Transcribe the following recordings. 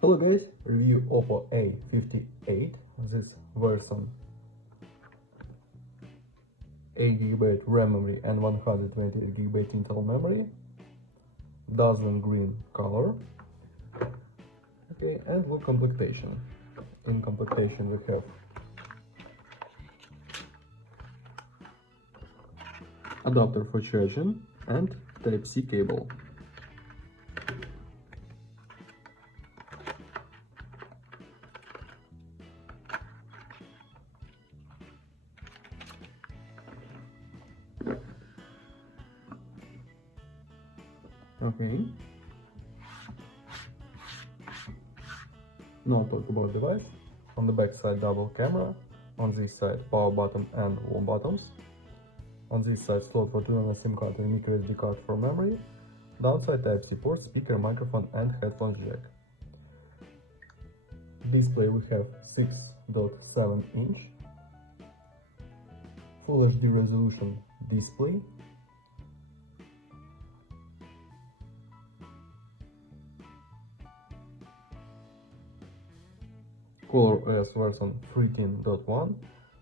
Hello guys, review OPPO A58. This version 8GB RAM memory and 128GB internal memory. Dazzling green color. Okay, and look complementation. In complementation we have adapter for charging and Type-C cable. Okay. Now talk about device. On the back side double camera, on this side power button and warm buttons. On this side slot for tuning a SIM card and micro SD card for memory. Downside Type-C port, speaker, microphone and headphone jack. Display we have 6.7 inch. Full HD resolution display. ColorOS version 13.1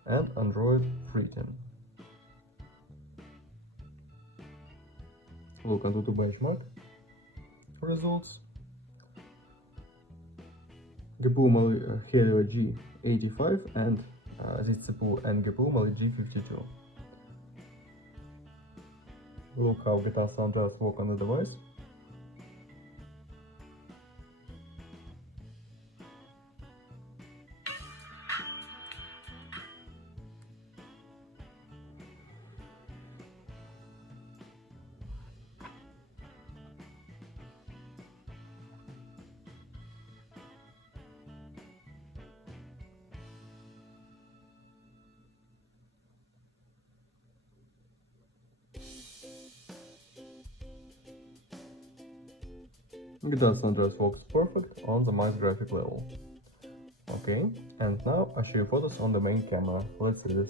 and Android 13. Look at the benchmark results. GPU Helio G85 and this CPU and GPU Mali G52. Look how GTA San Andreas work on the device. GTA San Andreas works perfect on the max graphic level. Okay, and now I show you photos on the main camera. Let's see this.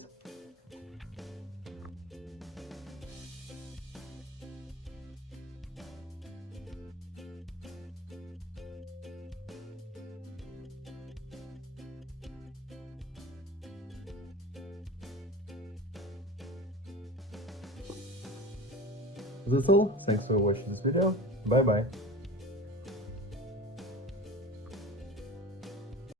That's all. Thanks for watching this video. Bye bye.